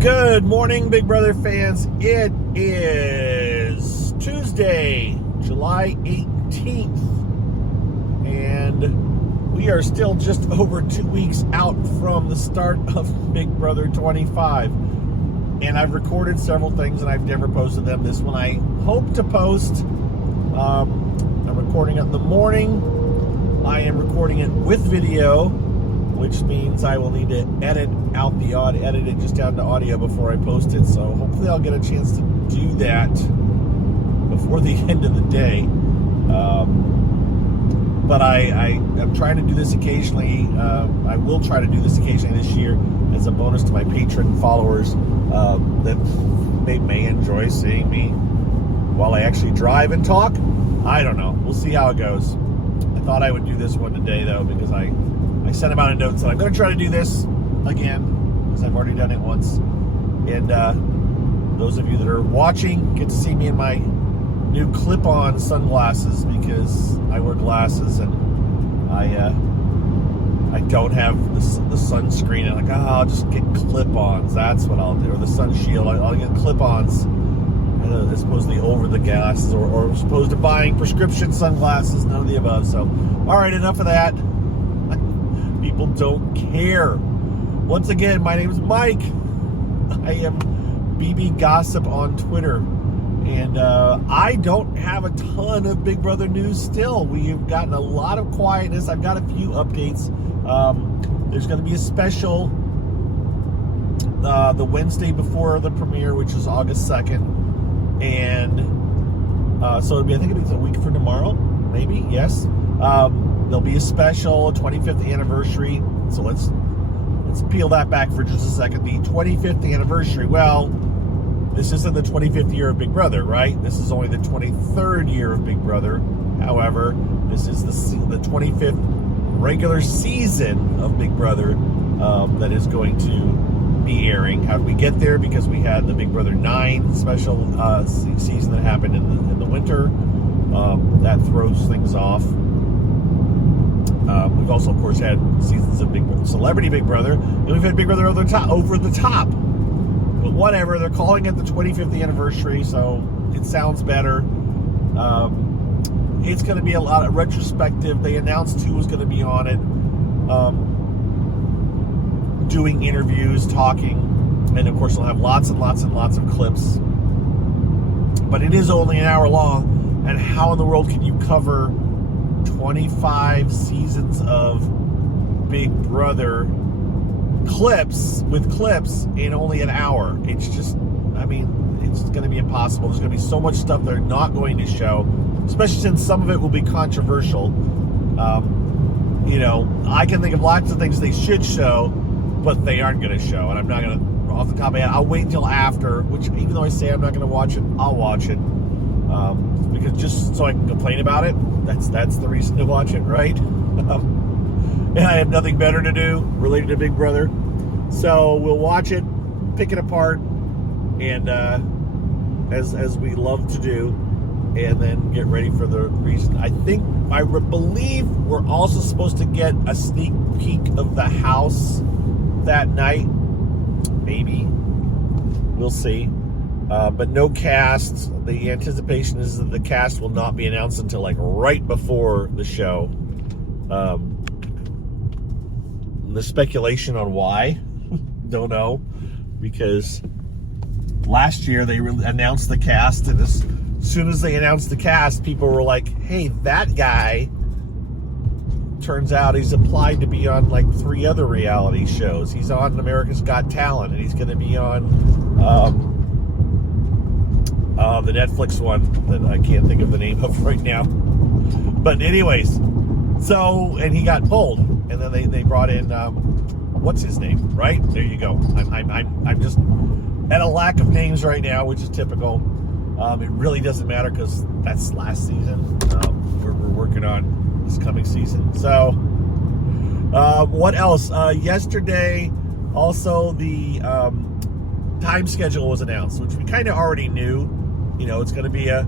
Good morning, Big Brother fans. It is Tuesday, July 18th, and we are still just over 2 weeks out from the start of Big Brother 25. And I've recorded several things and I've never posted them. This one I hope to post. I'm recording it in the morning. I am recording it with video, which means I will need to edit it just down to audio before I post it. So hopefully I'll get a chance to do that before the end of the day. But I'm trying to do this occasionally. I will try to do this occasionally this year as a bonus to my patron followers that they may enjoy seeing me while I actually drive and talk. I don't know. We'll see how it goes. I thought I would do this one today, though, because I sent him out a note and said, I'm going to try to do this again, because I've already done it once. And those of you that are watching get to see me in my new clip-on sunglasses, because I wear glasses and I don't have the sunscreen. I'm like, I'll just get clip-ons. That's what I'll do. Or the sun shield. I'll get clip-ons as opposed to the over the glasses, or as opposed to buying prescription sunglasses. None of the above. So, all right, enough of that. People don't care. Once again, my name is Mike. I am BB Gossip on Twitter. And I don't have a ton of Big Brother news still. We've gotten a lot of quietness. I've got a few updates. There's going to be a special the Wednesday before the premiere, which is August 2nd. And so I think it'll be a week from tomorrow, maybe, yes. There'll be a special 25th anniversary. So let's peel that back for just a second. The 25th anniversary. Well, this isn't the 25th year of Big Brother, right? This is only the 23rd year of Big Brother. However, this is the 25th regular season of Big Brother that is going to be airing. How did we get there? Because we had the Big Brother 9 special season that happened in the winter. That throws things off. We've also, of course, had seasons of Celebrity Big Brother, and we've had Big Brother Over the Top. But whatever, they're calling it the 25th anniversary, so it sounds better. It's going to be a lot of retrospective. They announced who was going to be on it, doing interviews, talking, and of course, they'll have lots and lots and lots of clips. But it is only an hour long, and how in the world can you cover 25 seasons of Big Brother clips in only an hour? It's just, it's going to be impossible. There's going to be so much stuff they're not going to show, especially since some of it will be controversial. I can think of lots of things they should show, but they aren't going to show, and I'm not going to, off the top of my head, I'll wait until after, which even though I say I'm not going to watch it, I'll watch it. Because just so I can complain about it, that's the reason to watch it, right? And I have nothing better to do related to Big Brother. So we'll watch it, pick it apart, and as we love to do, and then get ready for the reason. I believe we're also supposed to get a sneak peek of the house that night. Maybe. We'll see. But no cast. The anticipation is that the cast will not be announced until right before the show. The speculation on why, don't know, because last year they announced the cast, and as soon as they announced the cast, people were like, hey, that guy, turns out he's applied to be on 3 other reality shows. He's on America's Got Talent, and he's going to be on the Netflix one that I can't think of the name of right now. But anyways, and he got pulled, and then they brought in what's his name, right? There you go. I'm just at a lack of names right now, which is typical. It really doesn't matter because that's last season. We're working on this coming season. So what else? Yesterday, also the time schedule was announced, which we kind of already knew. It's going to be a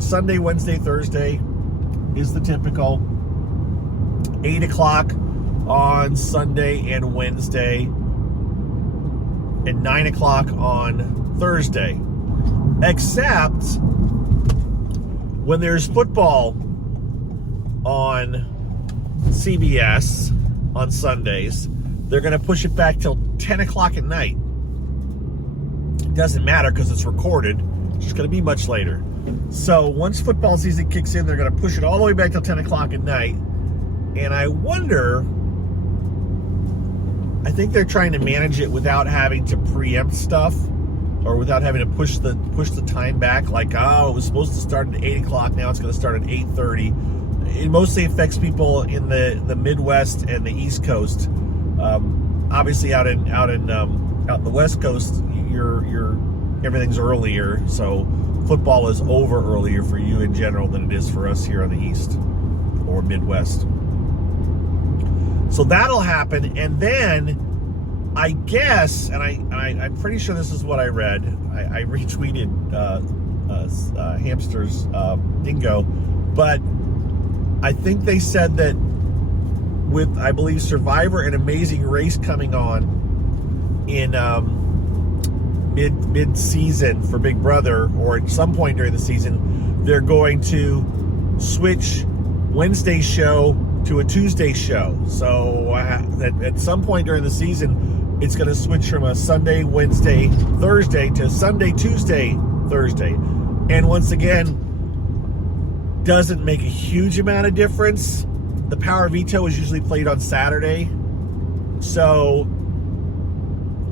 Sunday, Wednesday, Thursday is the typical. 8 o'clock on Sunday and Wednesday. and 9 o'clock on Thursday. Except when there's football on CBS on Sundays, they're going to push it back till 10 o'clock at night. It doesn't matter because it's recorded. It's just going to be much later. So once football season kicks in, they're going to push it all the way back till 10 o'clock at night. And I wonder, I think they're trying to manage it without having to preempt stuff, or without having to push the time back. Like, oh, it was supposed to start at 8 o'clock, now it's going to start at 8:30. It mostly affects people in the Midwest and the East Coast. Obviously, out in the West Coast, you're everything's earlier, so football is over earlier for you in general than it is for us here on the East or Midwest. So that'll happen, and then I guess, and I'm pretty sure this is what I read. I retweeted Hamster's Dingo, but I think they said that with, I believe, Survivor and Amazing Race coming on in mid-season for Big Brother, or at some point during the season, they're going to switch Wednesday's show to a Tuesday show. So at some point during the season, it's going to switch from a Sunday, Wednesday, Thursday to Sunday, Tuesday, Thursday. And once again, doesn't make a huge amount of difference. The Power Veto is usually played on Saturday. So,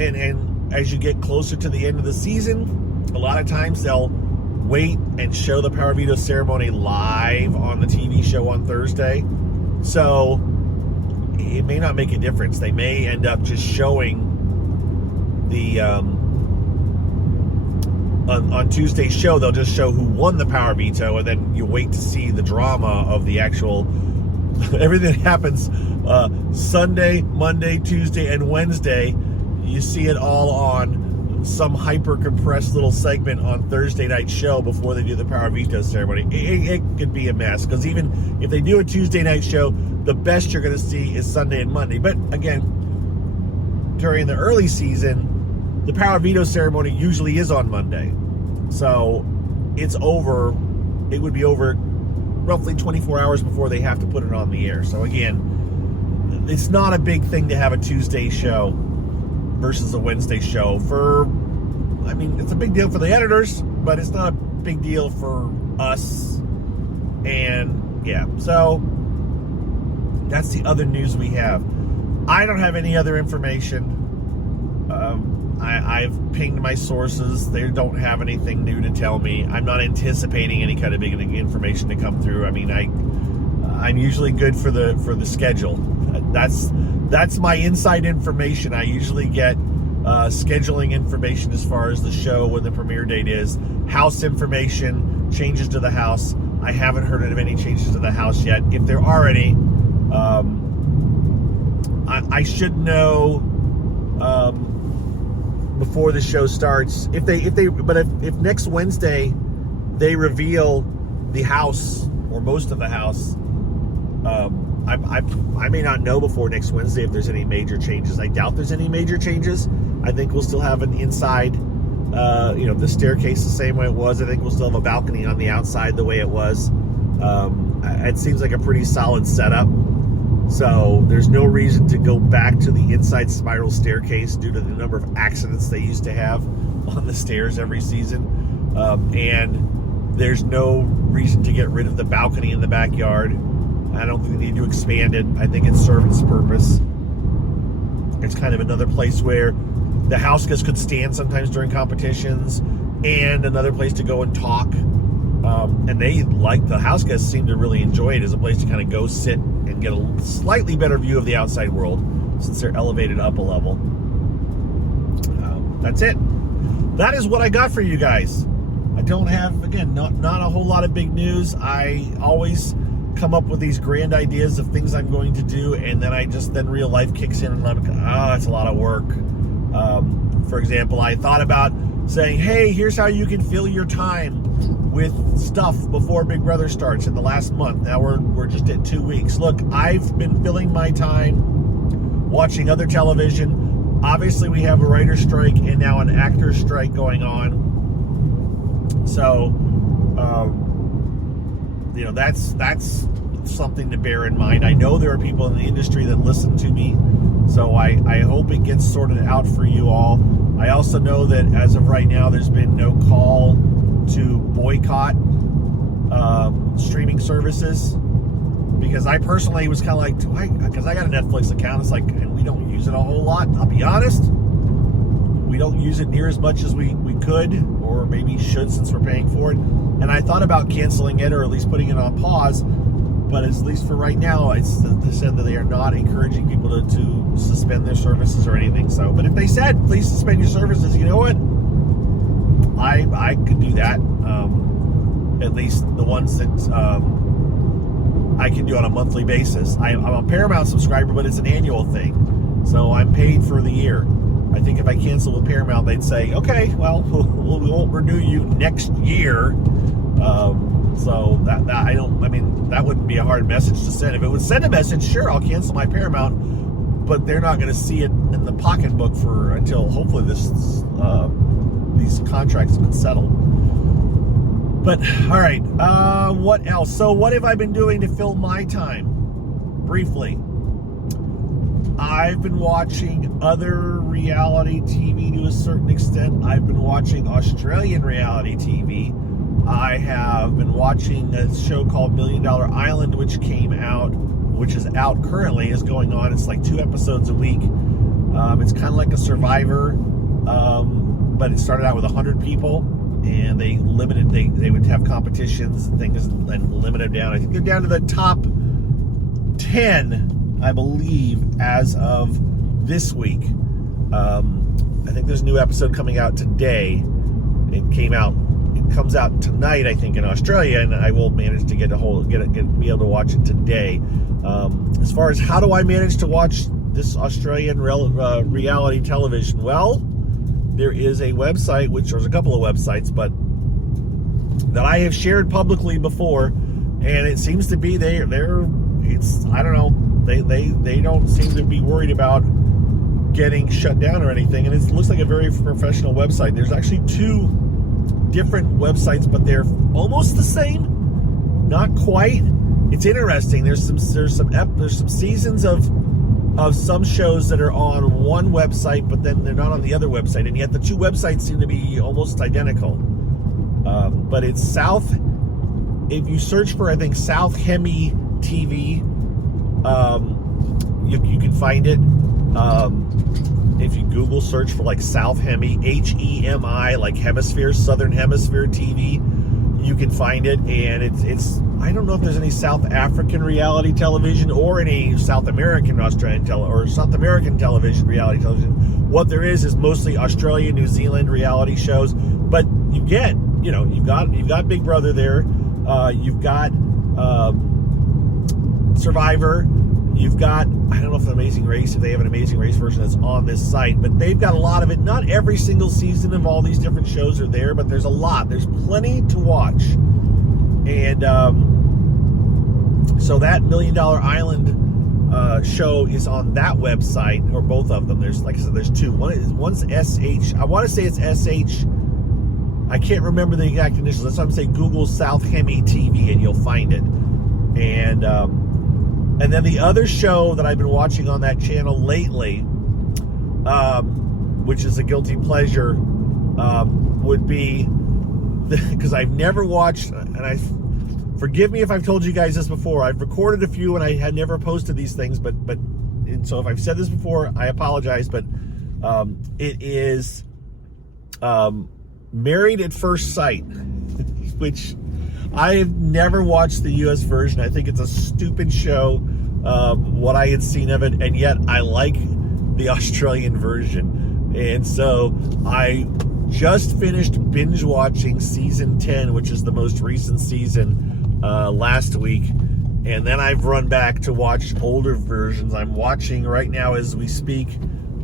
and as you get closer to the end of the season, a lot of times they'll wait and show the Power Veto ceremony live on the TV show on Thursday. So it may not make a difference. They may end up just showing the on Tuesday's show, they'll just show who won the Power Veto, and then you wait to see the drama of the actual everything that happens Sunday, Monday, Tuesday, and Wednesday. You see it all on some hyper compressed little segment on Thursday night show before they do the Power Veto ceremony. It could be a mess, because even if they do a Tuesday night show, the best you're going to see is Sunday and Monday. But again, during the early season, the Power Veto ceremony usually is on Monday. So it's over. It would be over roughly 24 hours before they have to put it on the air. So again, it's not a big thing to have a Tuesday show versus a Wednesday show. It's a big deal for the editors, but it's not a big deal for us. And yeah, so that's the other news we have. I don't have any other information. I've pinged my sources. They don't have anything new to tell me. I'm not anticipating any kind of big information to come through. I mean, I'm usually good for the schedule. That's my inside information. I usually get scheduling information as far as the show, when the premiere date is, house information, changes to the house. I haven't heard of any changes to the house yet. If there are any, I should know before the show starts. If next Wednesday they reveal the house or most of the house, I may not know before next Wednesday if there's any major changes. I doubt there's any major changes. I think we'll still have an inside, the staircase the same way it was. I think we'll still have a balcony on the outside the way it was. It seems like a pretty solid setup. So there's no reason to go back to the inside spiral staircase due to the number of accidents they used to have on the stairs every season. And there's no reason to get rid of the balcony in the backyard. I don't think they need to expand it. I think it served its purpose. It's kind of another place where the house guests could stand sometimes during competitions, and another place to go and talk. And the house guests seem to really enjoy it as a place to kind of go sit and get a slightly better view of the outside world, since they're elevated up a level. That's it. That is what I got for you guys. I don't have, again, not a whole lot of big news. I always come up with these grand ideas of things I'm going to do, and then real life kicks in, and I'm like, it's a lot of work. For example, I thought about saying, hey, here's how you can fill your time with stuff before Big Brother starts in the last month. Now we're just at 2 weeks. Look, I've been filling my time watching other television, obviously we have a writer's strike and now an actor's strike going on. So, that's something to bear in mind. I know there are people in the industry that listen to me, so I hope it gets sorted out for you all. I also know that as of right now, there's been no call to boycott streaming services, because I personally was kind of like, because I got a Netflix account, it's like, and we don't use it a whole lot. I'll be honest, we don't use it near as much as we could, or maybe should, since we're paying for it. And I thought about canceling it, or at least putting it on pause, but at least for right now, they said that they are not encouraging people to suspend their services or anything. So, but if they said, please suspend your services, you know what? I could do that. At least the ones that I can do on a monthly basis. I'm a Paramount subscriber, but it's an annual thing. So I'm paid for the year. I think if I cancel with Paramount, they'd say, okay, well, we won't renew you next year. So that wouldn't be a hard message to send. If it would send a message, sure, I'll cancel my Paramount, but they're not going to see it in the pocketbook until hopefully these contracts have been settled. But all right, what else? So what have I been doing to fill my time? Briefly, I've been watching other reality TV to a certain extent. I've been watching Australian reality TV. I have been watching a show called $1 Million Island, which is out currently, is going on. It's like 2 episodes a week. It's kind of like a Survivor, but it started out with 100 people, and they would have competitions and things and limit them down. I think they're down to the top 10, I believe, as of this week. I think there's a new episode coming out today. It comes out tonight, I think, in Australia, and I will manage to be able to watch it today. As far as how do I manage to watch this Australian reality television? Well, there is a website, which there's a couple of websites, but that I have shared publicly before, and it seems to be I don't know, they don't seem to be worried about getting shut down or anything, and it looks like a very professional website. There's actually 2 different websites, but they're almost the same, not quite. It's interesting. There's some seasons of some shows that are on one website, but then they're not on the other website, and yet the 2 websites seem to be almost identical. But it's if you search for, I think, South Hemi TV, you can find it. If you Google search for like South Hemi, HEMI, like hemisphere, Southern Hemisphere TV, you can find it. And it's I don't know if there's any South African reality television or any South American South American television, reality television. What there is mostly Australia, New Zealand reality shows. But you've got Big Brother there. You've got Survivor. You've got, I don't know if Amazing Race, if they have an Amazing Race version that's on this site, but they've got a lot of it. Not every single season of all these different shows are there, but there's a lot. There's plenty to watch. And so that $1 Million Island show is on that website, or both of them. There's, like I said, there's 2. One's SH. I want to say it's SH. I can't remember the exact initials. That's why I'm saying Google South Hemi TV and you'll find it. And then the other show that I've been watching on that channel lately, which is a guilty pleasure, would be, because I've never watched, and forgive me if I've told you guys this before, I've recorded a few and I had never posted these things, and so if I've said this before, I apologize, but it is Married at First Sight, which I've never watched the U.S. version. I think it's a stupid show, what I had seen of it, and yet I like the Australian version. And so I just finished binge watching season 10, which is the most recent season, last week. And then I've run back to watch older versions. I'm watching right now as we speak.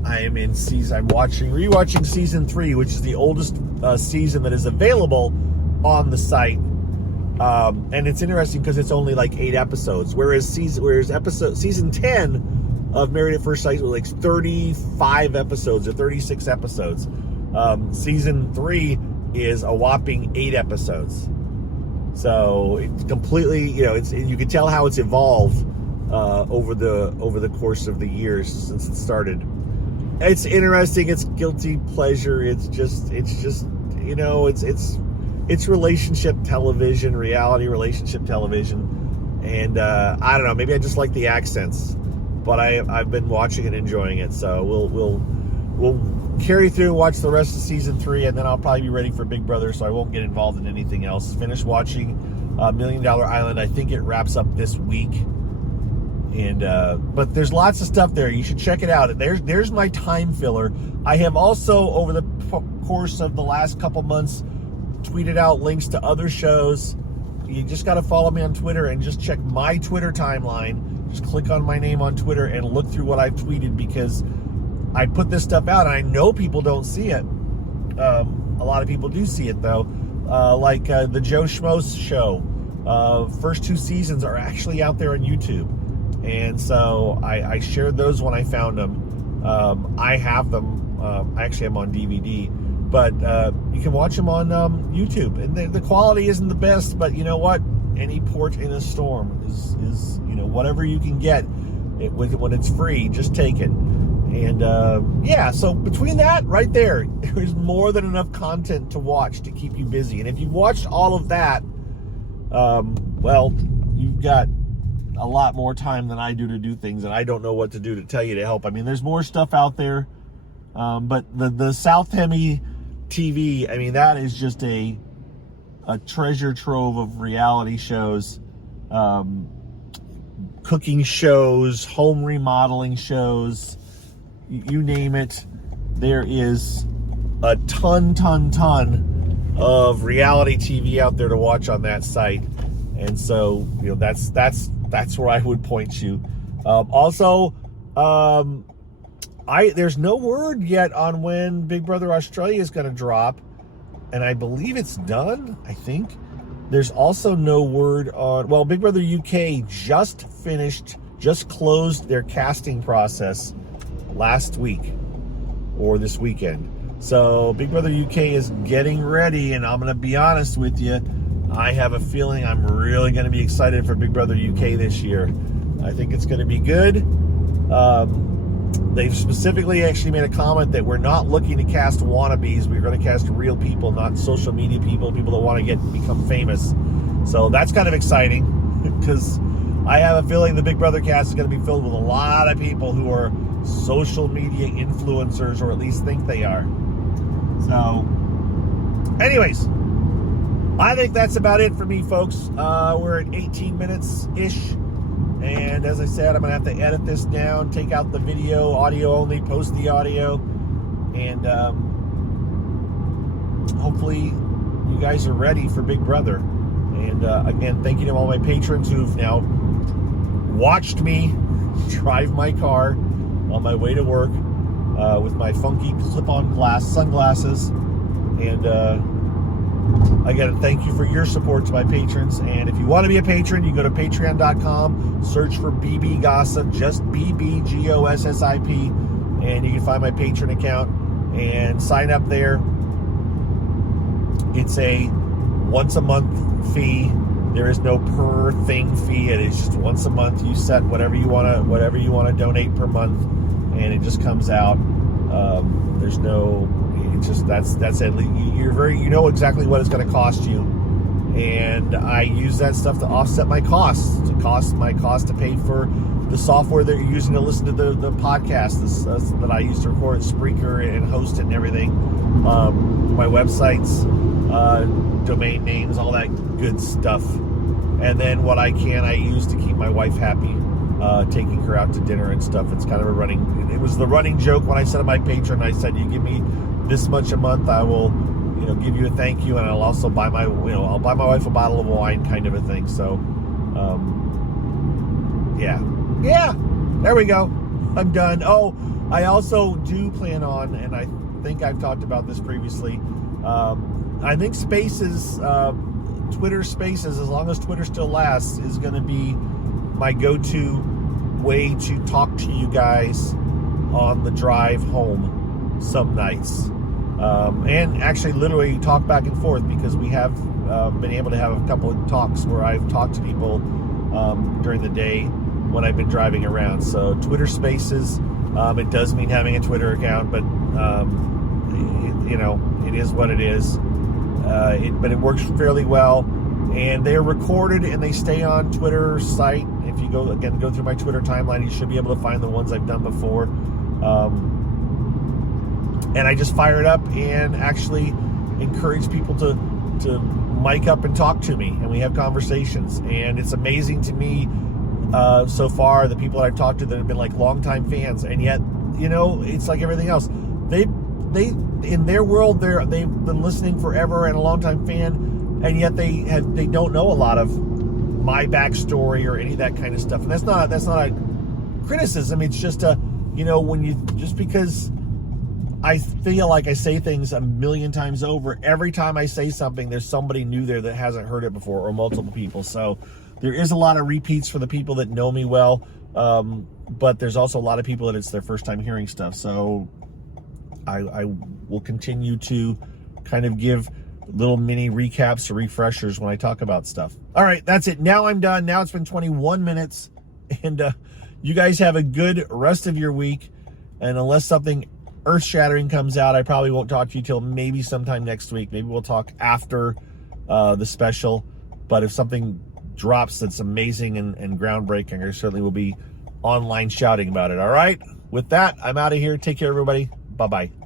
I'm rewatching season 3, which is the oldest season that is available on the site. And it's interesting because it's only like 8 episodes, whereas season 10 of Married at First Sight with like 35 episodes or 36 episodes. Season 3 is a whopping 8 episodes. So it's completely, you can tell how it's evolved over the course of the years since it started. It's interesting. It's guilty pleasure. It's relationship television, reality relationship television, and I don't know. Maybe I just like the accents, but I've been watching and enjoying it. So we'll carry through and watch the rest of season 3, and then I'll probably be ready for Big Brother, so I won't get involved in anything else. Finish watching $1 Million Island. I think it wraps up this week. And but there's lots of stuff there. You should check it out. There's my time filler. I have also, over the course of the last couple months, tweeted out links to other shows. You just got to follow me on Twitter and just check my Twitter timeline. Just click on my name on Twitter and look through what I've tweeted, because I put this stuff out and I know people don't see it. A lot of people do see it though. Like the Joe Schmoes show. First 2 seasons are actually out there on YouTube. And so I shared those when I found them. I have them. I actually am on DVD. But you can watch them on YouTube. And the quality isn't the best, but you know what? Any port in a storm is whatever you can get when it's free, just take it. And so between that right there's more than enough content to watch to keep you busy. And if you watched all of that, you've got a lot more time than I do to do things, and I don't know what to do to tell you to help. I mean, there's more stuff out there, but the South Hemi TV, I mean, that is just a treasure trove of reality shows, cooking shows, home remodeling shows, you name it. There is a ton of reality TV out there to watch on that site, and so that's where I would point you. There's no word yet on when Big Brother Australia is going to drop, and I believe it's done. I think there's also no word on. Big Brother UK just closed their casting process last week or this weekend. So Big Brother UK is getting ready, and I'm going to be honest with you. I have a feeling I'm really going to be excited for Big Brother UK this year. I think it's going to be good. They've specifically actually made a comment that we're not looking to cast wannabes. We're going to cast real people, not social media people that want to become famous. So that's kind of exciting, because I have a feeling the Big Brother cast is going to be filled with a lot of people who are social media influencers, or at least think they are. So, anyways, I think that's about it for me, folks. We're at 18 minutes-ish. And as I said, I'm going to have to edit this down, take out the video, audio only, post the audio. And hopefully you guys are ready for Big Brother. And again, thank you to all my patrons who've now watched me drive my car on my way to work with my funky clip-on sunglasses. And I got to thank you for your support to my patrons. And if you want to be a patron, you go to patreon.com, search for BB Gossip, just BBGOSSIP, and you can find my patron account and sign up there. It's a once a month fee. There is no per thing fee. It is just once a month. You set whatever you want to donate per month, and it just comes out. There's no. It's just that's it. You know exactly what it's going to cost you, and I use that stuff to offset my costs. To pay for the software that you're using to listen to the podcast that I use to record Spreaker and host it and everything. My websites, domain names, all that good stuff. And then what I use to keep my wife happy, taking her out to dinner and stuff. It's kind of it was the running joke when I set up my Patreon. I said, you give me this much a month, I will, give you a thank you, and I'll also buy I'll buy my wife a bottle of wine, kind of a thing. So, yeah, there we go. I'm done. Oh, I also do plan on, and I think I've talked about this previously. I think Spaces, Twitter Spaces, as long as Twitter still lasts, is going to be my go-to way to talk to you guys on the drive home some nights. And actually literally talk back and forth, because we have been able to have a couple of talks where I've talked to people during the day when I've been driving around. So Twitter Spaces, it does mean having a Twitter account, but it is what it is. But it works fairly well, and they're recorded and they stay on Twitter site. If you go through my Twitter timeline, you should be able to find the ones I've done before. And I just fire it up and actually encourage people to mic up and talk to me, and we have conversations. And it's amazing to me so far, the people that I've talked to that have been like longtime fans, and yet, it's like everything else. They in their world, they've been listening forever and a longtime fan, and yet they don't know a lot of my backstory or any of that kind of stuff. And that's not a criticism. It's just just because I feel like I say things a million times over, every time I say something, there's somebody new there that hasn't heard it before, or multiple people. So there is a lot of repeats for the people that know me well, but there's also a lot of people that it's their first time hearing stuff. So I will continue to kind of give little mini recaps or refreshers when I talk about stuff. All right, that's it. Now I'm done. Now it's been 21 minutes, and you guys have a good rest of your week. And unless something earth-shattering comes out, I probably won't talk to you till maybe sometime next week. Maybe we'll talk after the special. But if something drops that's amazing and groundbreaking, I certainly will be online shouting about it. All right? With that, I'm out of here. Take care, everybody. Bye-bye.